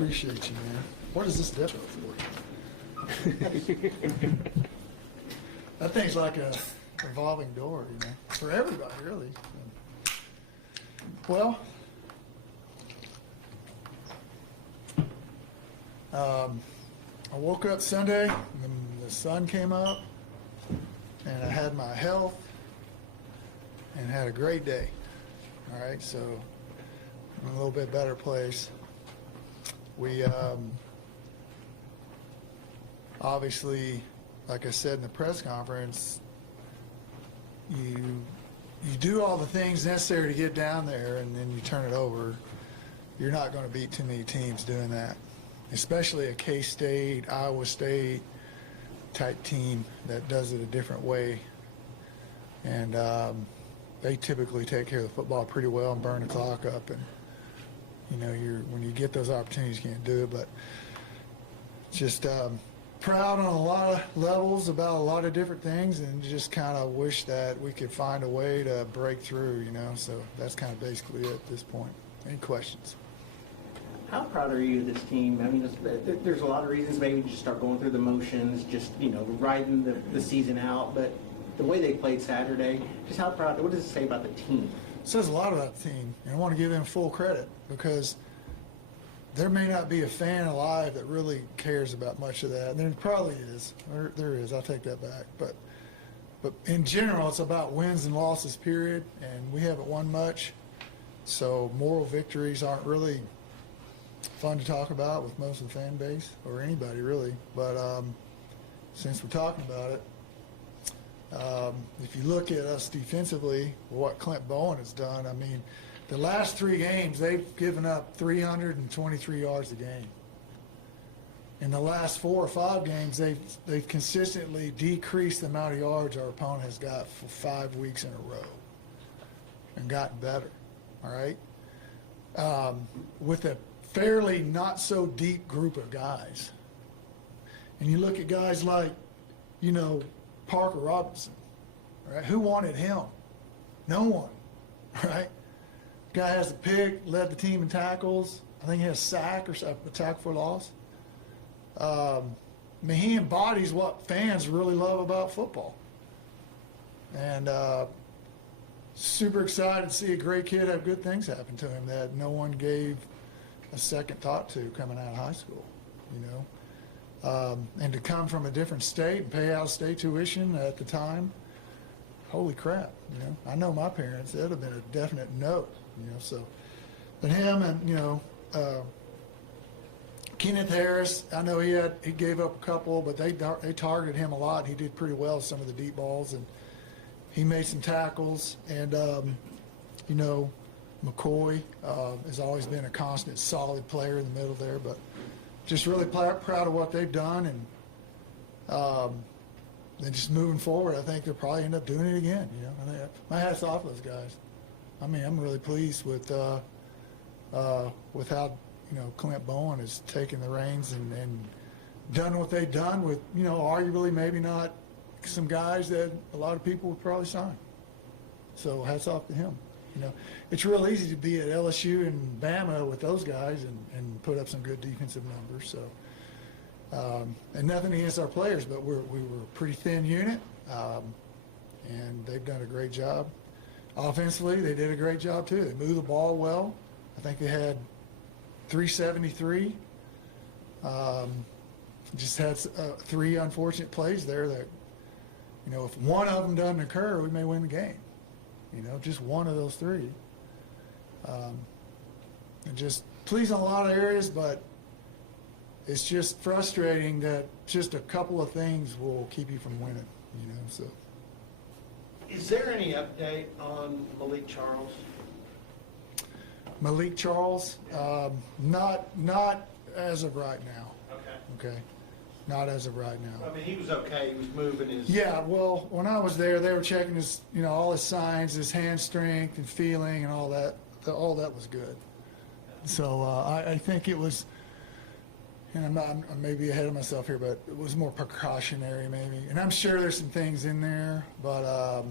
appreciate you, man. What is this depot for? That thing's like a revolving door, you know, for everybody, really. Well, I woke up Sunday, and the sun came up, and I had my health, and had a great day. All right, so I'm in a little bit better place. We obviously, like I said in the press conference, you do all the things necessary to get down there, and then you turn it over. You're not going to beat too many teams doing that, especially a K-State, Iowa State type team that does it a different way. And they typically take care of the football pretty well and burn the clock up. And you know, when you get those opportunities, you can't do it. But just proud on a lot of levels about a lot of different things, and just kind of wish that we could find a way to break through, you know. So that's kind of basically it at this point. Any questions? How proud are you of this team? I mean, there's a lot of reasons maybe just start going through the motions, just, you know, riding the season out, but the way they played Saturday, just how proud, what does it say about the team? It says a lot about the team, and I want to give them full credit, because there may not be a fan alive that really cares about much of that. And there probably is. There is. I'll take that back. But in general, it's about wins and losses, period, and we haven't won much. So moral victories aren't really fun to talk about with most of the fan base, or anybody really. But since we're talking about it, if you look at us defensively, what Clint Bowen has done, I mean, the last 3 games, they've given up 323 yards a game. In the last 4 or 5 games, they've consistently decreased the amount of yards our opponent has got for 5 weeks in a row, and gotten better. All right, with a fairly not so deep group of guys, and you look at guys like, you know, Parker Robertson. All right, who wanted him? No one. All right. Guy has a pick, led the team in tackles. I think he has a sack or a tackle for loss. I mean, he embodies what fans really love about football. And super excited to see a great kid have good things happen to him that no one gave a second thought to coming out of high school, you know. And to come from a different state and pay out state tuition at the time, holy crap, you know. I know my parents, that would have been a definite no, you know. So, but him and, you know, Kenneth Harris, I know he gave up a couple, but they targeted him a lot. He did pretty well with some of the deep balls, and he made some tackles. And, you know, McCoy has always been a constant, solid player in the middle there, but just really proud of what they've done. And just moving forward, I think they'll probably end up doing it again. You know, I think my hat's off to those guys. I mean, I'm really pleased with how, you know, Clint Bowen has taken the reins and done what they've done with, you know, arguably maybe not some guys that a lot of people would probably sign. So hats off to him. You know, it's real easy to be at LSU and Bama with those guys and put up some good defensive numbers. So, and nothing against our players, but we were a pretty thin unit, and they've done a great job. Offensively, they did a great job too. They moved the ball well. I think they had 373. Just had 3 unfortunate plays there that, you know, if one of them doesn't occur, we may win the game. You know, just one of those 3. And just pleased in a lot of areas, but it's just frustrating that just a couple of things will keep you from winning, you know. So, is there any update on Malik Charles? Malik Charles, not as of right now. Okay. Not as of right now. I mean, he was okay. He was moving his. Yeah. Well, when I was there, they were checking his, you know, all his signs, his hand strength and feeling, and all that. All that was good. So I think it was. And I'm maybe ahead of myself here, but it was more precautionary maybe. And I'm sure there's some things in there, but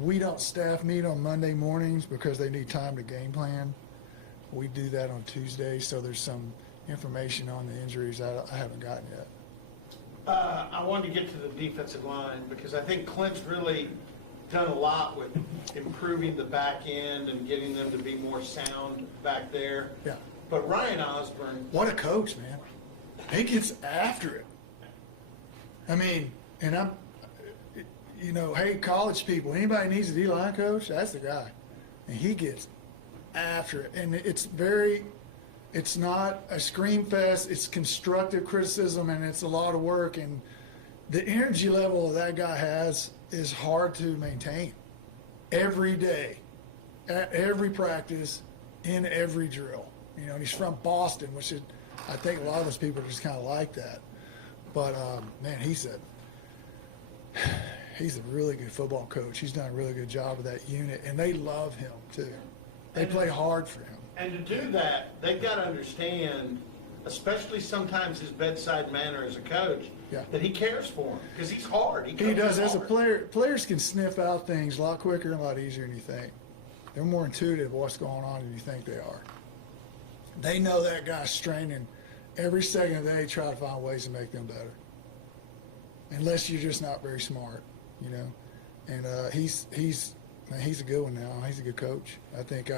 we don't staff meet on Monday mornings because they need time to game plan. We do that on Tuesday, so there's some information on the injuries I haven't gotten yet. I wanted to get to the defensive line because I think Clint's really done a lot with improving the back end and getting them to be more sound back there. Yeah. But Ryan Osborne, What a coach, man. He gets after it. I mean, and I'm, you know, hey, college people, anybody needs a D-line coach, that's the guy. And he gets after it. And it's not a scream fest, it's constructive criticism, and it's a lot of work. And the energy level that guy has is hard to maintain every day, at every practice, in every drill. You know, and he's from Boston, which is, I think a lot of those people are just kind of like that. But, man, he's a really good football coach. He's done a really good job of that unit, and they love him, too. They play hard for him. and to do that, they've got to understand, especially sometimes his bedside manner as a coach, Yeah. that he cares for him because he's hard. He coaches does. As a hard. player, players can sniff out things a lot quicker and a lot easier than you think. They're more intuitive of what's going on than you think they are. They know that guy's straining every second of the day, try to find ways to make them better. Unless you're just not very smart, you know. And he's a good one now. He's a good coach. I think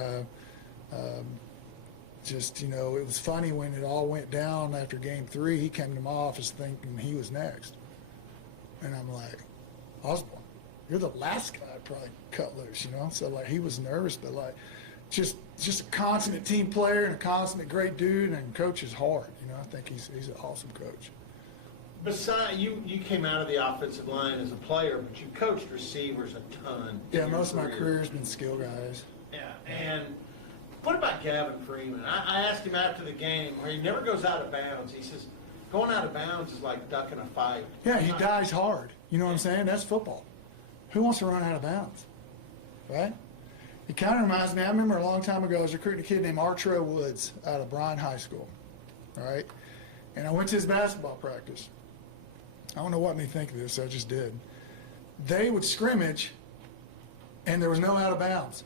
just, you know, it was funny when it all went down after game 3, he came to my office thinking he was next. And I'm like, Osborne, you're the last guy I'd probably cut loose, you know? So, like, he was nervous, but, like, just a consummate team player and a consummate great dude, and coach is hard, you know? I think he's an awesome coach. Besides, you came out of the offensive line as a player, but you coached receivers a ton. in Yeah, your most of my career has been skill guys. Yeah, and what about Gavin Freeman? I asked him after the game where he never goes out of bounds. He says, going out of bounds is like ducking a fight. Yeah, he dies hard. You know what I'm saying? That's football. Who wants to run out of bounds? Right? It kind of reminds me, I remember a long time ago, I was recruiting a kid named Artro Woods out of Bryan High School. All right? And I went to his basketball practice. I don't know what made me think of this, I just did. They would scrimmage, and there was no out of bounds.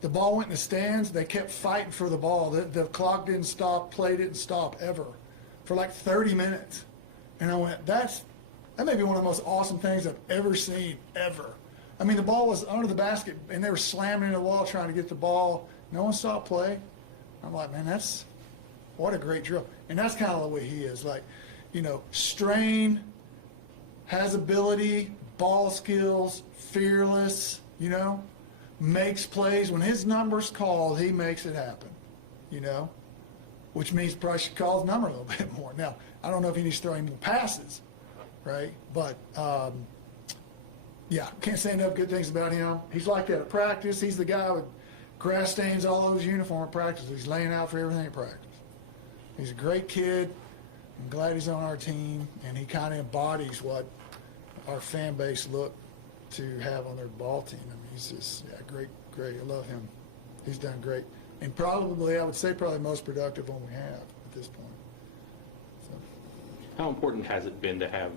The ball went in the stands. They kept fighting for the ball. The clock didn't stop, play didn't stop ever for like 30 minutes. And I went, that may be one of the most awesome things I've ever seen, ever. I mean, the ball was under the basket, and they were slamming into the wall trying to get the ball. No one saw play. I'm like, man, what a great drill. And that's kind of the way he is. Like, you know, strain, has ability, ball skills, fearless, you know, makes plays. When his number's called, he makes it happen, you know, which means probably should call his number a little bit more. Now, I don't know if he needs to throw any more passes, right? But, yeah, can't say enough good things about him. He's like that at practice. He's the guy with grass stains all over his uniform at practice. He's laying out for everything at practice. He's a great kid. I'm glad he's on our team, and he kind of embodies what our fan base look to have on their ball team. I mean, he's just, yeah, great. I love him. He's done great. And probably, I would say, probably the most productive one we have at this point. So. How important has it been to have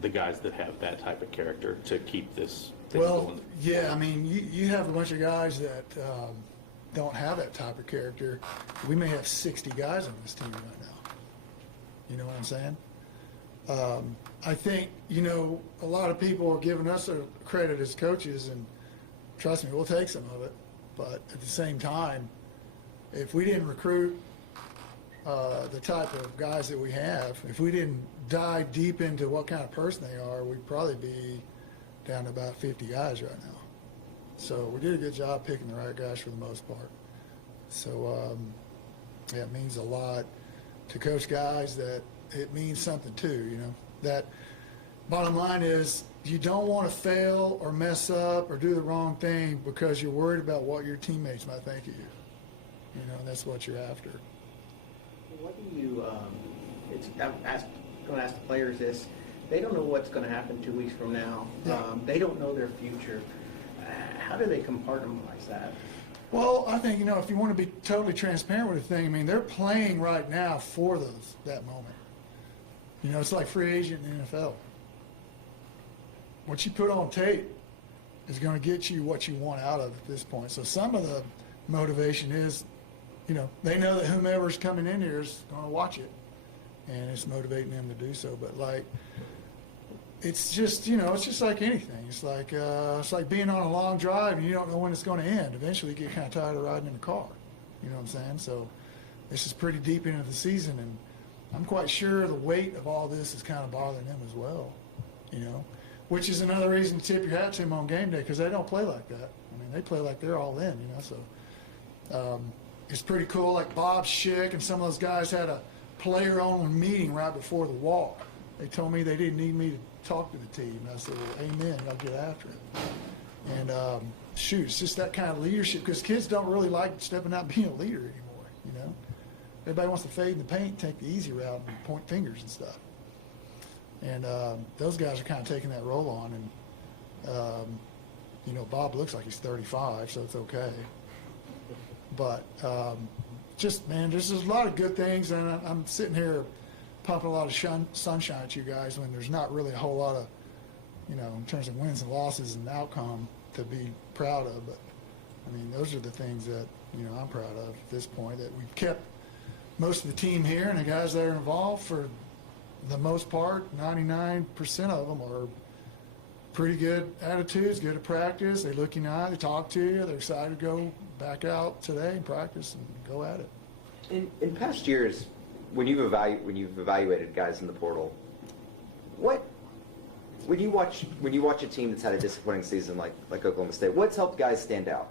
the guys that have that type of character to keep this thing going? Yeah, I mean, you have a bunch of guys that don't have that type of character. We may have 60 guys on this team right now. You know what I'm saying? I think, you know, a lot of people are giving us credit as coaches, and trust me, we'll take some of it. But at the same time, if we didn't recruit the type of guys that we have, if we didn't dive deep into what kind of person they are, we'd probably be down to about 50 guys right now. So we did a good job picking the right guys for the most part. So, yeah, it means a lot to coach guys that it means something too, you know. That bottom line is you don't want to fail or mess up or do the wrong thing because you're worried about what your teammates might think of you. You know, and that's what you're after. What do you, I'm going to ask the players this. They don't know what's going to happen 2 weeks from now. Yeah. They don't know their future. How do they compartmentalize that? Well, I think, you know, if you want to be totally transparent with the thing, I mean, they're playing right now for that moment. You know, it's like free agent in the NFL. What you put on tape is going to get you what you want out of it at this point. So some of the motivation is, they know that whomever's coming in here is going to watch it, and it's motivating them to do so. But like, it's just, it's just like anything. It's like being on a long drive and you don't know when it's going to end. Eventually you get kind of tired of riding in the car. You know what I'm saying? So this is pretty deep into the season, and I'm quite sure the weight of all this is kind of bothering them as well, which is another reason to tip your hat to them on game day, because they don't play like that. I mean, they play like they're all in, so it's pretty cool. Like Bob Schick and some of those guys had a player-only meeting right before the walk. They told me they didn't need me to talk to the team. I said, well, amen, I'll get after it. And shoot, it's just that kind of leadership, because kids don't really like stepping out and being a leader anymore, Everybody wants to fade in the paint and take the easy route and point fingers and stuff. And those guys are kind of taking that role on. And, Bob looks like he's 35, so it's okay. But just, man, there's a lot of good things. And I'm sitting here pumping a lot of sunshine at you guys when there's not really a whole lot of, in terms of wins and losses and outcome to be proud of. But, I mean, those are the things that, I'm proud of at this point, that we've kept most of the team here, and the guys that are involved, for the most part, 99% of them are pretty good attitudes, good at practice. They look you in the eye, they talk to you, they're excited to go back out today and practice and go at it. In past years, when you've evaluated guys in the portal, when you watch a team that's had a disappointing season like Oklahoma State, what's helped guys stand out?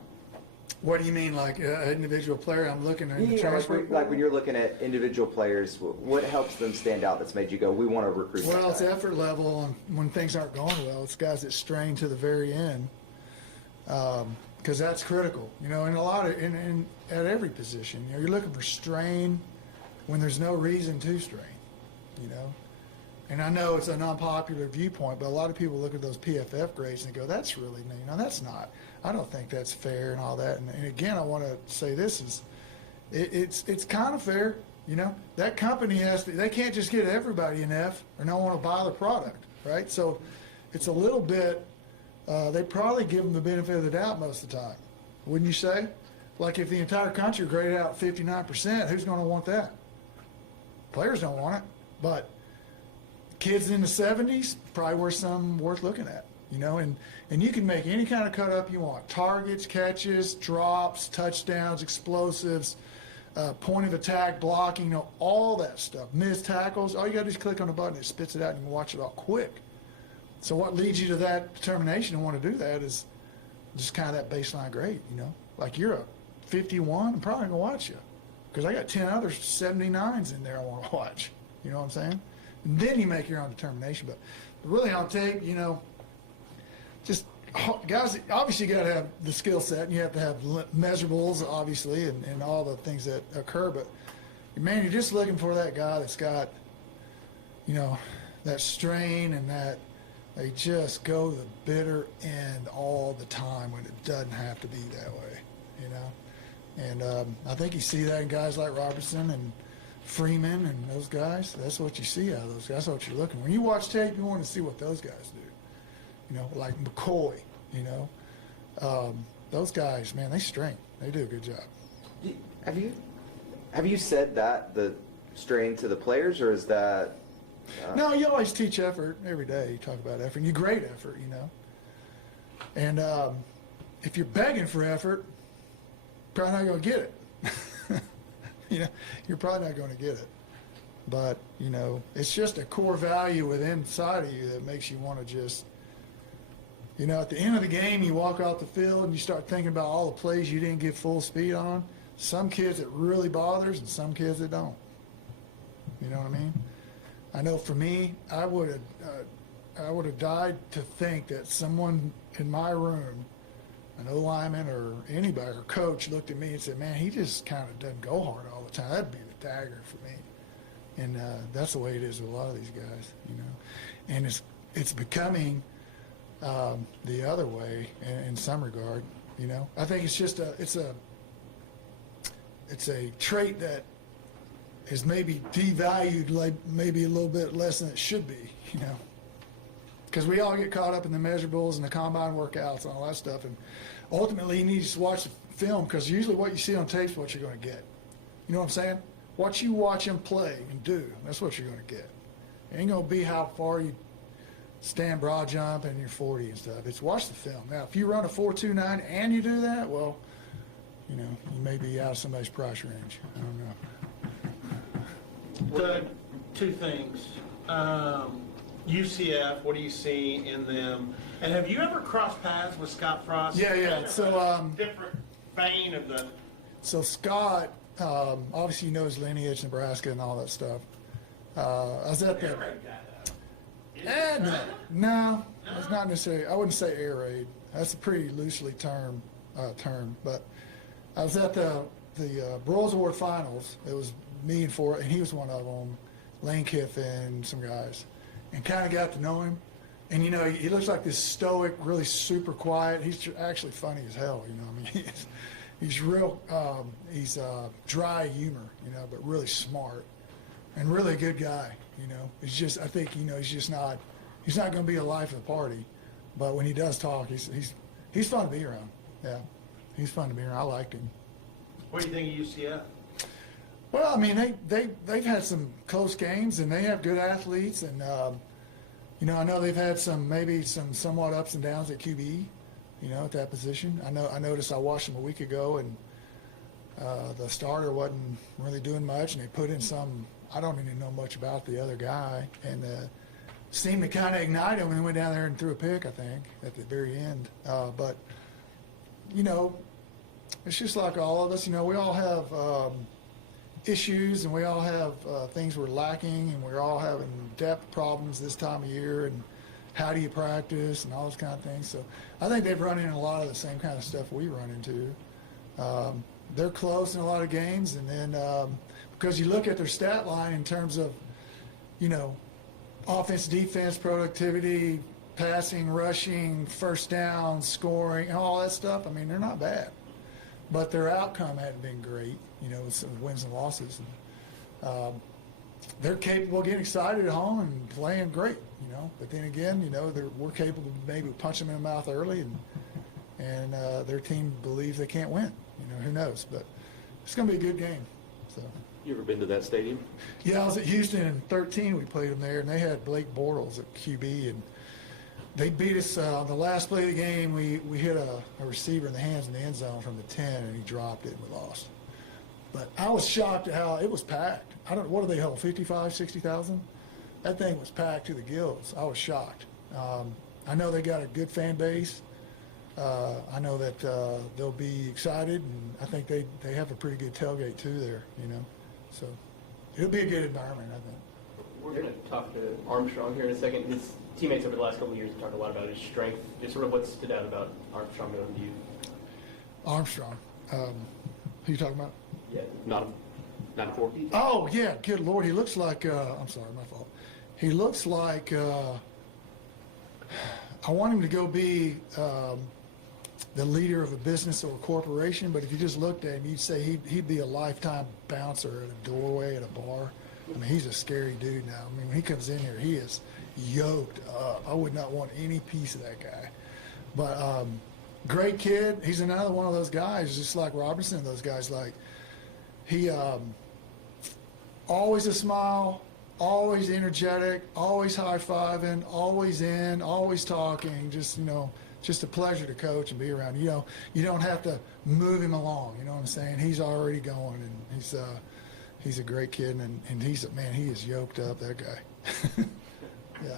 What do you mean, like an individual player? I'm looking at the transfer. Like when you're looking at individual players, what helps them stand out that's made you go, we want to recruit that Well, it's guy? effort level, and when things aren't going well, it's guys that strain to the very end, because that's critical. In a lot of at every position, you're looking for strain when there's no reason to strain. And I know it's an unpopular viewpoint, but a lot of people look at those PFF grades and they go, that's really mean. That's not. I don't think that's fair and all that. And again, I want to say this is, it's kind of fair. That company they can't just get everybody an F or not want to buy the product, right? So it's a little bit, they probably give them the benefit of the doubt most of the time, wouldn't you say? Like if the entire country graded out 59%, who's going to want that? Players don't want it, but kids in the 70s probably worth looking at, and you can make any kind of cut up you want: targets, catches, drops, touchdowns, explosives, point of attack, blocking, all that stuff, missed tackles. All you got to do is click on a button, it spits it out, and you can watch it all quick. So what leads you to that determination and want to do that is just kind of that baseline grade, like you're a 51, I'm probably going to watch you, because I got 10 other 79s in there I want to watch. You know what I'm saying? And then you make your own determination. But really on tape, just guys, obviously you got to have the skill set, and you have to have measurables, obviously, and all the things that occur. But, man, you're just looking for that guy that's got, that strain, and that they just go to the bitter end all the time when it doesn't have to be that way, And I think you see that in guys like Robertson and Freeman and those guys. That's what you see out of those guys. That's what you're looking for. When you watch tape, you want to see what those guys do. Like McCoy, those guys, man, they strain. They do a good job. Have you said that, the strain to the players, or is that? No, you always teach effort every day. You talk about effort, and you grade effort, And if you're begging for effort, probably not going to get it. You're probably not going to get it. But, it's just a core value within inside of you that makes you want to just, at the end of the game, you walk off the field and you start thinking about all the plays you didn't get full speed on. Some kids it really bothers, and some kids it don't. You know what I mean? I know for me, I would have died to think that someone in my room, an O-lineman or anybody or coach, looked at me and said, man, he just kind of doesn't go hard all the time. That'd be the dagger for me. And that's the way it is with a lot of these guys, And it's becoming the other way in some regard, I think it's just it's a trait that is maybe devalued, like maybe a little bit less than it should be, because we all get caught up in the measurables and the combine workouts and all that stuff, and ultimately you need to watch the film, because usually what you see on tape is what you're going to get. You know what I'm saying? What you watch him play and do, that's what you're going to get. It ain't going to be how far you stand broad jump and you're 40 and stuff. It's watch the film. Now, if you run a 4.29 and you do that, well, you know, you may be out of somebody's price range. I don't know. Doug, two things. UCF, what do you see in them? And have you ever crossed paths with Scott Frost? Yeah. So, different vein of the. So Scott, obviously you know his lineage, Nebraska and all that stuff. I was at the. No, it's not necessarily. I wouldn't say air raid. That's a pretty loosely term. But I was at the Broyles Award Finals. It was me and he was one of them. Lane Kiffin, some guys, and kind of got to know him. And you know, he looks like this stoic, really super quiet. He's actually funny as hell. You know, I mean, he's real. He's dry humor, you know, but really smart and really a good guy. You know, it's just I think you know he's not going to be a life of the party, but when he does talk, he's fun to be around. Yeah, he's fun to be around. I liked him. What do you think of UCF? Well, I mean, they've had some close games, and they have good athletes, and you know, I know they've had some somewhat ups and downs at QB, you know, at that position. I noticed I watched them a week ago, and the starter wasn't really doing much, and they put in some. I don't even know much about the other guy, and seemed to kind of ignite him, and he went down there and threw a pick, I think, at the very end. But you know, it's just like all of us. You know, we all have issues, and we all have things we're lacking, and we're all having depth problems this time of year, and how do you practice and all those kind of things. So I think they've run into a lot of the same kind of stuff we run into. They're close in a lot of games, and then because you look at their stat line in terms of, you know, offense, defense, productivity, passing, rushing, first down, scoring, and all that stuff, I mean, they're not bad. But their outcome hadn't been great, you know, with some wins and losses. And, they're capable of getting excited at home and playing great, you know. But then again, you know, we're capable of maybe punch them in the mouth early, and their team believes they can't win. You know, who knows? But it's going to be a good game. So. You ever been to that stadium? Yeah, I was at Houston in 2013. We played them there, and they had Blake Bortles at QB, and they beat us on the last play of the game. We hit a receiver in the hands in the end zone from the 10, and he dropped it, and we lost. But I was shocked at how it was packed. What do they hold, 55, 60,000? That thing was packed to the gills. I was shocked. I know they got a good fan base. I know that they'll be excited, and I think they have a pretty good tailgate too there, you know. So it'll be a good environment, I think. We're going to talk to Armstrong here in a second. His teammates over the last couple of years have talked a lot about his strength. Just sort of what stood out about Armstrong to you? Armstrong. Who you talking about? Yeah. 94? Oh, yeah, good Lord. He looks like, I'm sorry, my fault. He looks like, I want him to go be the leader of a business or a corporation, but if you just looked at him, you'd say he'd be a lifetime bouncer at a doorway at a bar. I mean, he's a scary dude now. I mean, when he comes in here, he is yoked up. I would not want any piece of that guy. But great kid. He's another one of those guys, just like Robertson, those guys. Like, he always a smile, always energetic, always high-fiving, always in, always talking. Just, you know, just a pleasure to coach and be around. You know, you don't have to move him along. You know what I'm saying? He's already going, and he's a great kid, and he is yoked up, that guy. Yeah.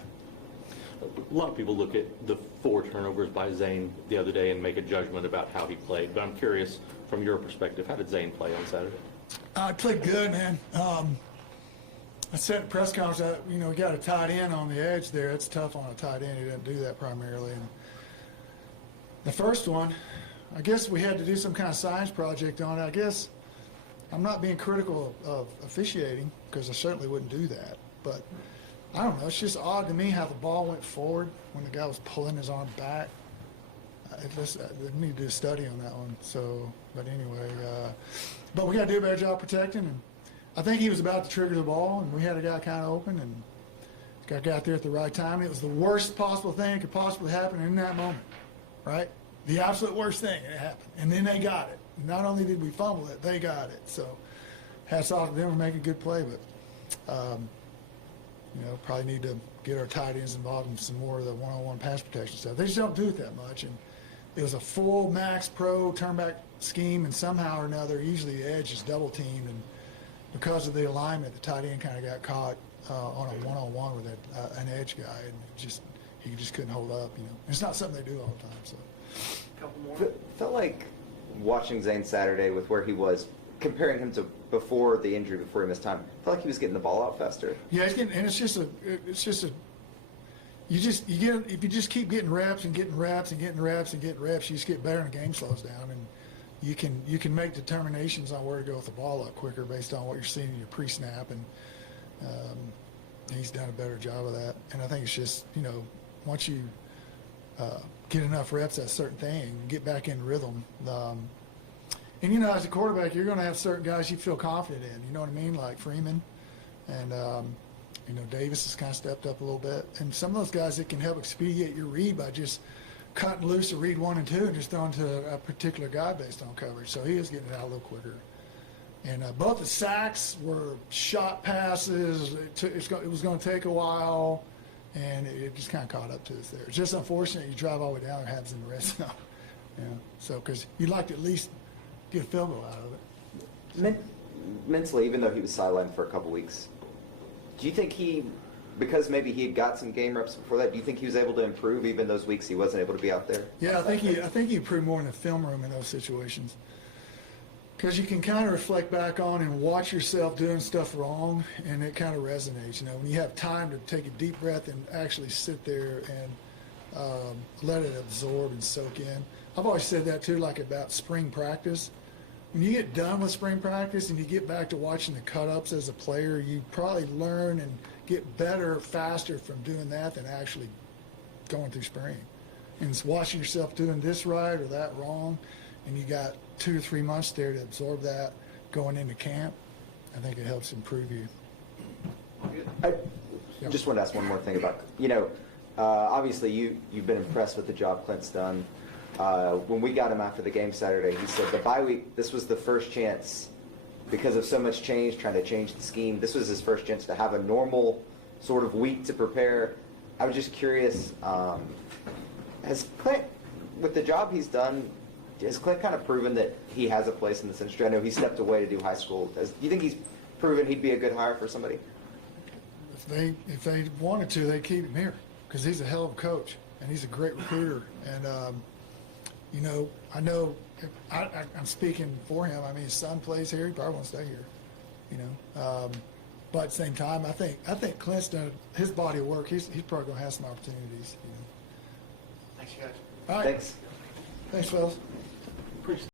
A lot of people look at the 4 turnovers by Zane the other day and make a judgment about how he played. But I'm curious, from your perspective, how did Zane play on Saturday? I played good, man. I said at press conference, you know, we got a tight end on the edge there. It's tough on a tight end. He doesn't do that primarily. And the first one, I guess we had to do some kind of science project on it. I guess I'm not being critical of officiating, because I certainly wouldn't do that. But I don't know. It's just odd to me how the ball went forward when the guy was pulling his arm back. We need to do a study on that one. So, but anyway, but we got to do a better job protecting. And I think he was about to trigger the ball, and we had a guy kind of open, and got there at the right time. It was the worst possible thing that could possibly happen in that moment, right? The absolute worst thing that happened. And then they got it. not only did we fumble it, they got it. So hats off to them for making a good play, but probably need to get our tight ends involved in some more of the one-on-one pass protection stuff. They just don't do it that much, and it was a full max pro turnback scheme, and somehow or another, usually the edge is double teamed, and because of the alignment, the tight end kind of got caught on a one-on-one with an edge guy, and he just couldn't hold up. It's not something they do all the time. So, Couple more. Felt like watching Zane Saturday with where he was, comparing him to before the injury, before he missed time. Felt like he was getting the ball out faster. yeah, it's just if you just keep getting reps and getting reps and getting reps and getting reps, you just get better and the game slows down, and you can make determinations on where to go with the ball a lot quicker based on what you're seeing in your pre-snap, and he's done a better job of that. And I think it's just once you get enough reps at a certain thing, get back in rhythm. And as a quarterback, you're going to have certain guys you feel confident in. You know what I mean? Like Freeman, and Davis has kind of stepped up a little bit. And some of those guys that can help expedite your read by just cutting loose a read 1 and 2 and just throwing to a particular guy based on coverage. So he is getting it out a little quicker. And both the sacks were shot passes. It was going to take a while, and it just kind of caught up to us there. It's just unfortunate you drive all the way down and have in the red zone. So because you'd like to at least get a field goal out of it. Mentally, even though he was sidelined for a couple weeks, do you think because maybe he had got some game reps before that, do you think he was able to improve even those weeks he wasn't able to be out there? Yeah, I think he improved more in the film room in those situations. Because you can kind of reflect back on and watch yourself doing stuff wrong, and it kind of resonates. When you have time to take a deep breath and actually sit there and let it absorb and soak in. I've always said that too, like about spring practice. When you get done with spring practice and you get back to watching the cut-ups as a player, you probably learn and get better faster from doing that than actually going through spring. And it's watching yourself doing this right or that wrong, and you got 2 to 3 months there to absorb that going into camp. I think it helps improve you. I just want to ask one more thing about, obviously you've been impressed with the job Clint's done. When we got him after the game Saturday, he said the bye week, this was the first chance, because of so much change, trying to change the scheme, this was his first chance to have a normal sort of week to prepare. I was just curious, has Clint, with the job he's done, has Clint kind of proven that he has a place in this industry? I know he stepped away to do high school. Do you think he's proven he'd be a good hire for somebody? If they wanted to, they'd keep him here because he's a hell of a coach and he's a great recruiter. And I know I'm speaking for him. I mean, his son plays here. He probably wants to stay here. But at the same time, I think Clint's done his body of work. He's probably going to have some opportunities. Thanks, guys. All right. Thanks. Thanks, fellas.